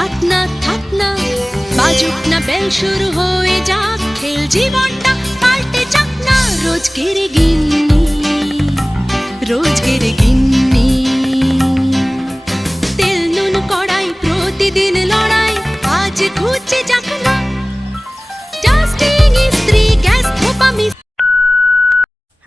থাক না থাক না। বাজুক না, বেল শুরু হয়ে যাক। খেল জীবনটা পাল্টে যাক না। রোজকের গিন্নি রোজকের গিন্নি। তেল, নুন, কড়াই, প্রতিদিন লড়াই। আজ ঘুচে যাক না। গ্যাস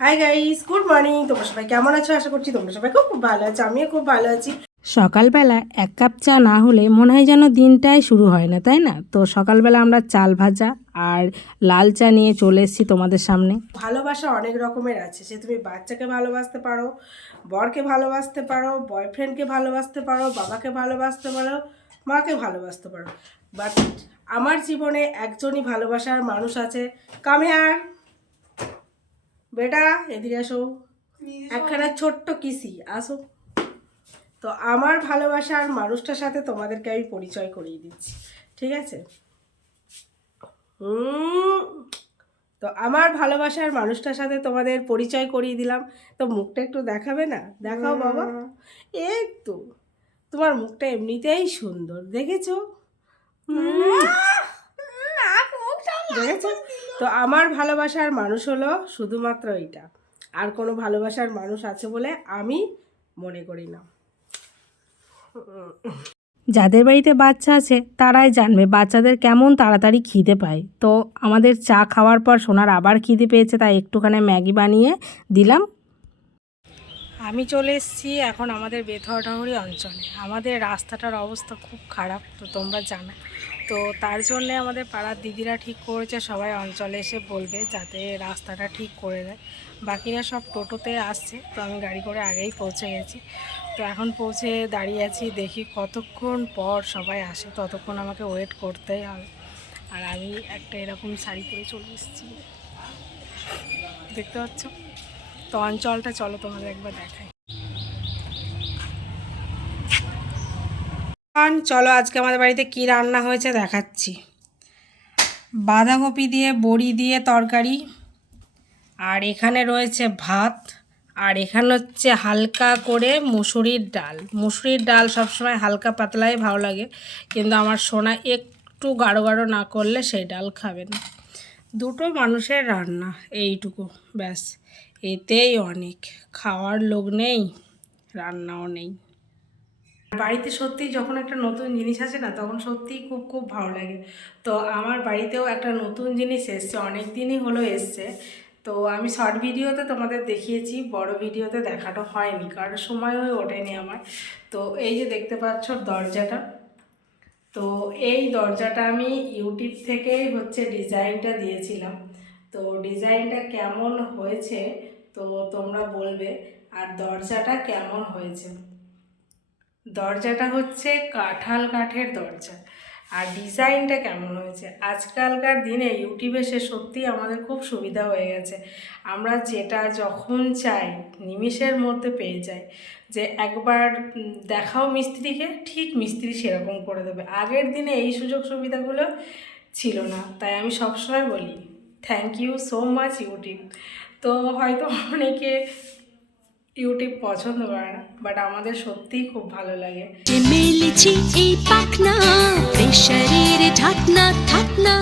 হাই গাইস গুড মর্নিং তোমরা সবাই কেমন আছো? আশা করছি তোমরা সবাই খুব ভালো আছো, আমিও খুব ভালো আছি। সকালবেলা এক কাপ চা না হলে মনে হয় যেন দিনটাই শুরু হয় না তাই না? তো সকালবেলা আমরা চাল ভাজা আর লাল চা নিয়ে চলে এসেছি তোমাদের সামনে। ভালোবাসা অনেক রকমের আছে সে তুমি বাচ্চাকে ভালোবাসতে পারো বরকে ভালোবাসতে পারো বয়ফ্রেন্ডকে ভালোবাসতে পারো বাবাকে ভালোবাসতে পারো মাকে ভালোবাসতে পারো। বাট আমার জীবনে একজনই ভালোবাসার মানুষ আছে কামে আর বেটা এদিকে আসো। একখানা ছোট্ট কিসি আসো। তো আমার ভালোবাসার মানুষটার সাথে তোমাদেরকে আমি পরিচয় করিয়ে দিচ্ছি ঠিক আছে? তো আমার ভালোবাসার মানুষটার সাথে তোমাদের পরিচয় করিয়ে দিলাম। তো মুখটা একটু দেখাবে না? দেখাও বাবা। একটু তোমার মুখটা এমনিতেই সুন্দর দেখেছ। দেখেছ? তো আমার ভালোবাসার মানুষ হলো শুধুমাত্র এটা আর কোনো ভালোবাসার মানুষ আছে বলে আমি মনে করি না। যাদের বাড়িতে বাচ্চা আছে, তারাই জানবে বাচ্চাদের কেমন তাড়াতাড়ি খিদে পায়। তো আমাদের চা খাওয়ার পর সোনার আবার খিদে পেয়েছে, তাই একটুখানি ম্যাগি বানিয়ে দিলাম। আমি চলে এসেছি এখন আমাদের বেথরডহরি অঞ্চলে। আমাদের রাস্তাটার অবস্থা খুব খারাপ, তো তোমরা জানো। তো তার জন্যে আমাদের পাড়ার দিদিরা ঠিক করেছে, সবাই অঞ্চলে এসে বলবে যাতে রাস্তাটা ঠিক করে দেয়। বাকিরা সব টোটোতে আসছে, তো আমি গাড়ি করে আগেই পৌঁছে গেছি। তো এখন পৌঁছে দাঁড়িয়ে আছি, দেখি কতক্ষণ পর সবাই আসে, ততক্ষণ আমাকে ওয়েট করতেই হবে আর আমি একটা এরকম শাড়ি পরে চলে এসেছি। দেখতে পাচ্ছ? তো অঞ্চলটা চলো তোমাদের একবার দেখাই। চলো আজকে আমাদের বাড়িতে কি রান্না হয়েছে দেখাচ্ছি। বাঁধাকপি দিয়ে, বড়ি দিয়ে তরকারি, আর এখানে রয়েছে ভাত আর এখানে হচ্ছে হালকা করে মুসুরির ডাল। মুসুরির ডাল সবসময় হালকা পাতলাই ভালো লাগে, কিন্তু আমার সোনা একটু গাঢ় গাঢ় না করলে সেই ডাল খাবে না। দুটো মানুষের রান্না এইটুকু, ব্যাস। এতেই অনেক। খাওয়ার লোক নেই, রান্নাও নেই। বাড়িতে সত্যি যখন একটা নতুন জিনিস আসে না, তখন সত্যিই খুব খুব ভালো লাগে। তো আমার বাড়িতেও একটা নতুন জিনিস এসছে, অনেক দিনই হলো এসছে। তো আমি শর্ট ভিডিওতে তোমাদের দেখিয়েছি, বড় ভিডিওতে দেখানো হয়নি, কারণ সময় হয়ে ওঠেনি আমার। তো এই যে দেখতে পাচ্ছ দরজাটা, তো এই দরজাটা আমি ইউটিউব থেকেই হচ্ছে ডিজাইনটা দিয়েছিলাম। তো ডিজাইনটা কেমন হয়েছে, তো তোমরা বলবে, আর দরজাটা কেমন হয়েছে? দরজাটা হচ্ছে কাঁঠাল কাঠের দরজা। আর ডিজাইনটা কেমন হয়েছে? আজকালকার দিনে ইউটিউবে সে সত্যি আমাদের খুব সুবিধা হয়ে গেছে। আমরা যেটা যখন চাই, নিমিষের মধ্যে পেয়ে যাই। যে একবার দেখাও মিস্ত্রিকে, ঠিক মিস্ত্রি সেরকম করে দেবে। আগের দিনে এই সুযোগ সুবিধাগুলো ছিল না। তাই আমি সবসময় বলি thank you so much YouTube তো হয়তো অনেকে ইউটিউব পছন্দ করে না বাট আমাদের সত্যিই খুব ভালো লাগে। মেলেছি এই পাখনা প্রেশারের ঢাকনা থাকনা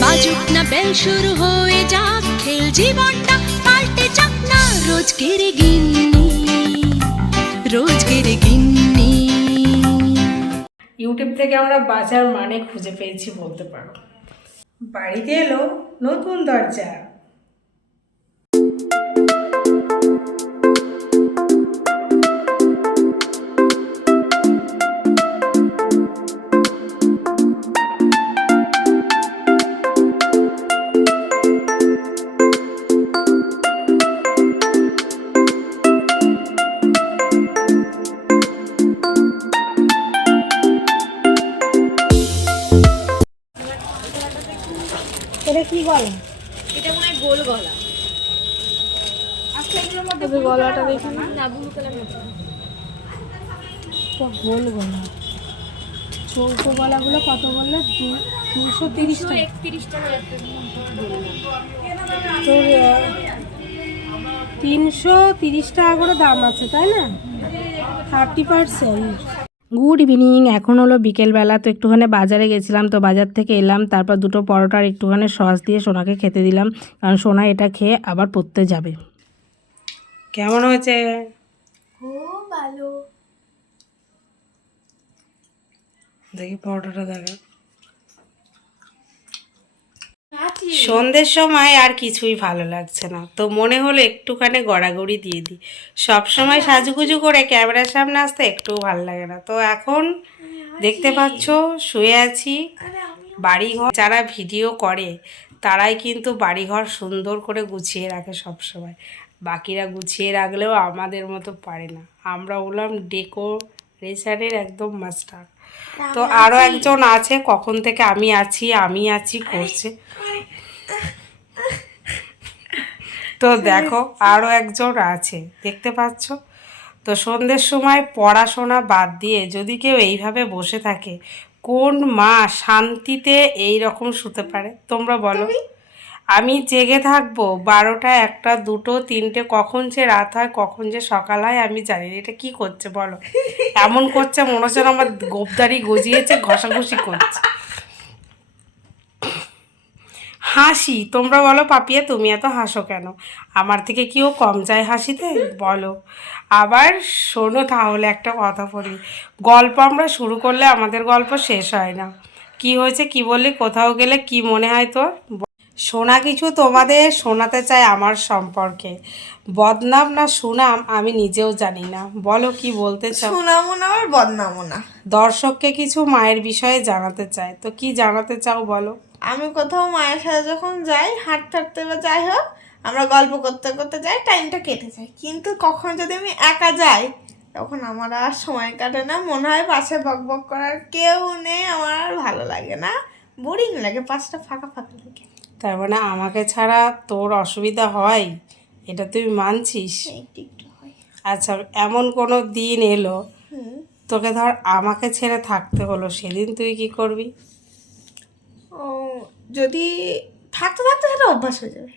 বাজুক না বেল শুরু হয়ে যাক খেল জীবনটা পাল্টে যাক না রোজকের গিন্নি রোজকের গিন্নি। ইউটিউব থেকে আমরা বাজার মানে খুঁজে পেয়েছি বলতে পারো। বাড়িতে এলো নতুন দরজা। কি গলা? এটা মনে হয় গোল গলা। গলাটা দেখে না? না। ব্লু কালার তো গোল গলা। চৌকো গলাগুলো কত বলল? দুশো তিরিশ টাকা তোর তিনশো তিরিশ টাকা করে দাম আছে তাই না? Thirty percent. গুড ইভিনিং এখন হলো বিকেলবেলা তো একটুখানি বাজারে গেছিলাম তো বাজার থেকে এলাম তারপর দুটো পরোটার একটুখানি সস দিয়ে সোনাকে খেতে দিলাম কারণ সোনা এটা খেয়ে আবার পড়তে যাবে। কেমন হয়েছে? খুব ভালো। দেখি পরোটাটা দেখা। সন্ধ্যের সময় আর কিছুই ভালো লাগছে না। তো মনে হলো একটুখানি গড়াগড়ি দিয়ে দিই। সব সময় সাজুগুজু করে ক্যামেরার সামনে আসতে একটুও ভালো লাগে না। তো এখন দেখতে পাচ্ছ শুয়ে আছি। বাড়িঘর যারা ভিডিও করে তারাই কিন্তু বাড়িঘর সুন্দর করে গুছিয়ে রাখে সব সময়। বাকিরা গুছিয়ে রাখলেও আমাদের মতো পারে না। আমরা বললাম ডেকোরেশনের একদম মাস্টার। তো আরও একজন আছে কখন থেকে আমি আছি আমি আছি করছে। তো দেখো আরও একজন আছে দেখতে পাচ্ছ? তো সন্ধ্যের সময় পড়াশোনা বাদ দিয়ে যদি কেউ এইভাবে বসে থাকে কোন মা শান্তিতে এই রকম শুতে পারে? তোমরা বলো। আমি জেগে থাকব বারোটা একটা দুটো তিনটে কখন যে রাত হয় কখন যে সকাল হয় আমি জানি না। এটা কি করছে বলো? এমন করছে মনে হচ্ছে আমার গোপদারি গজিয়েছে ঘষাঘষি করছে। হাসি তোমরা বলো পাপিয়া তুমি এত হাসো কেন? আমার থেকে কেউ কম যায় হাসিতে? বলো। আবার শোনো তাহলে একটা কথা বলি। গল্প আমরা শুরু করলে আমাদের গল্প শেষ হয় না। কি হয়েছে কি বললি কোথাও গেলে কি মনে হয় তোর? শোনা কিছু তোমাদের শোনাতে চাই আমার সম্পর্কে। বদনাম না সুনাম আমি নিজেও জানি না। বলো কি বলতে চাও? সুনামো না আর বদনামও না। দর্শককে কিছু মায়ের বিষয়ে জানাতে চায় তো কি জানাতে চাও বলো? আমি কোথাও মায়ের সাথে যখন যাই হাঁটতে হাঁটতে বা যাই হোক আমরা গল্প করতে করতে যাই টাইমটা কেটে যায়। কিন্তু কখন যদি আমি একা যাই তখন আমার আর সময় কাটে না। মনে হয় পাশে বক বক করার কেউ নেই আমার আর ভালো লাগে না। বোরিং লাগে পাশটা ফাঁকা ফাঁকা লাগে। তার মানে আমাকে ছাড়া তোর অসুবিধা হয়? এটা তুই মানছিস? হয় আচ্ছা এমন কোনো দিন এলো তোকে ধর আমাকে ছেড়ে থাকতে হলো সেদিন তুই কি করবি? যদি থাকতে থাকতে সেটা অভ্যাস হয়ে যাবে।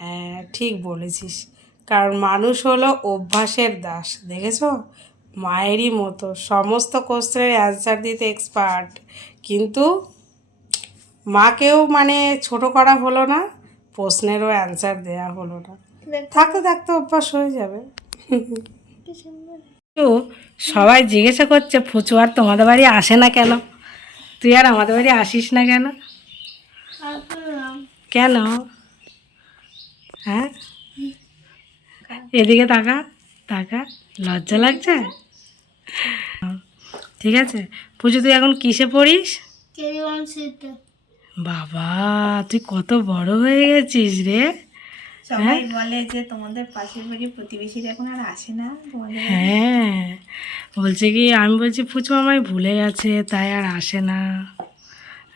হ্যাঁ ঠিক বলেছিস। কারণ মানুষ হলো অভ্যাসের দাস দেখেছ? মায়েরই মতো সমস্ত কোশ্চেনের অ্যান্সার দিতে এক্সপার্ট কিন্তু মাকেও মানে ছোট করা হলো না প্রশ্নেরও অ্যান্সার দেয়া হলো না। থাকতে থাকতে অভ্যাস হয়ে যাবে। সবাই জিজ্ঞাসা করছে ফুচু আর তোমাদের বাড়ি আসে না কেন? তুই আর আমাদের বাড়ি আসিস না কেন? কেন? হ্যাঁ? এদিকে তাকা তাকা লজ্জা লাগছে? ঠিক আছে পুজো তুই এখন কিসে পড়িস? বাবা তুই কত বড় হয়ে গেছিস রে। সবাই বলে যে তোমাদের পাশের বাড়ির প্রতিবেশীরা এখন আর আসে না। হ্যাঁ বলছে কি আমি বলছি আমায় ভুলে গেছে তাই আর আসে না।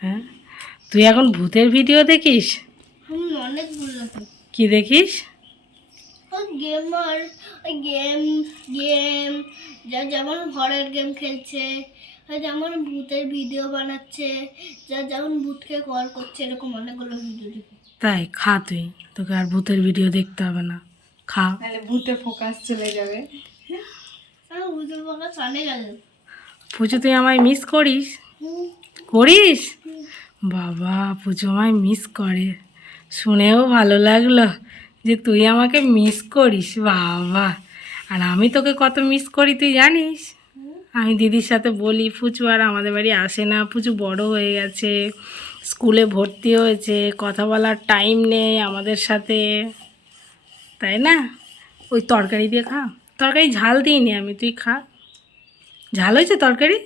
হ্যাঁ? তুই এখন ভূতের ভিডিও দেখিস? অনেক কি দেখিস? গেমার গেম গেম যা যেমন হরের গেম খেলছে যেমন ভূতের ভিডিও বানাচ্ছে যা যেমন ভূতকে কল করছে এরকম অনেকগুলো ভিডিও দেখি। তাই খা তুই। তোকে আর ভূতের ভিডিও দেখতে হবে না। খা। তাহলে ভূতে ফোকাস চলে যাবে। আছে। পুজো তুই আমায় মিস করিস? করিস? বাবা পুজো আমায় মিস করে। শুনেও ভালো লাগল যে তুই আমাকে মিস করিস বাবা। আর আমি তোকে কত মিস করি তুই জানিস? আমি দিদির সাথে বলি পুচু আর আমাদের বাড়ি আসে না। পুচু বড় হয়ে গেছে। স্কুলে ভর্তি হয়েছে, কথা বলার টাইম নেই আমাদের সাথে, তাই না? ওই তরকারি দিয়ে খা। তরকারি ঝাল দিইনি আমি, তুই খা। ঝাল হয়েছে তরকারি?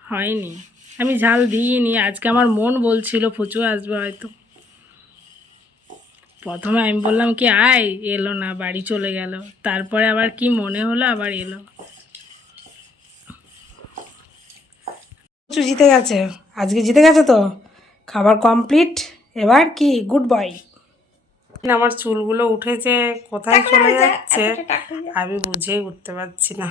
হয়নি। আমি ঝাল দিইনি, আজকে আমার মন বলছিল প্রচুর আসবে হয়তো। প্রথমে আমি বললাম কি, আয়, এলো না, বাড়ি চলে গেল। তারপরে আবার কি মনে হলো, আবার এলো। জিতে গেছে? আজকে জিতে গেছে তো? খাবার কমপ্লিট এবার কি? গুড বয় আমার চুলগুলো উঠেছে কোথায় চলে যাচ্ছে আমি বুঝেই উঠতে পারছি না।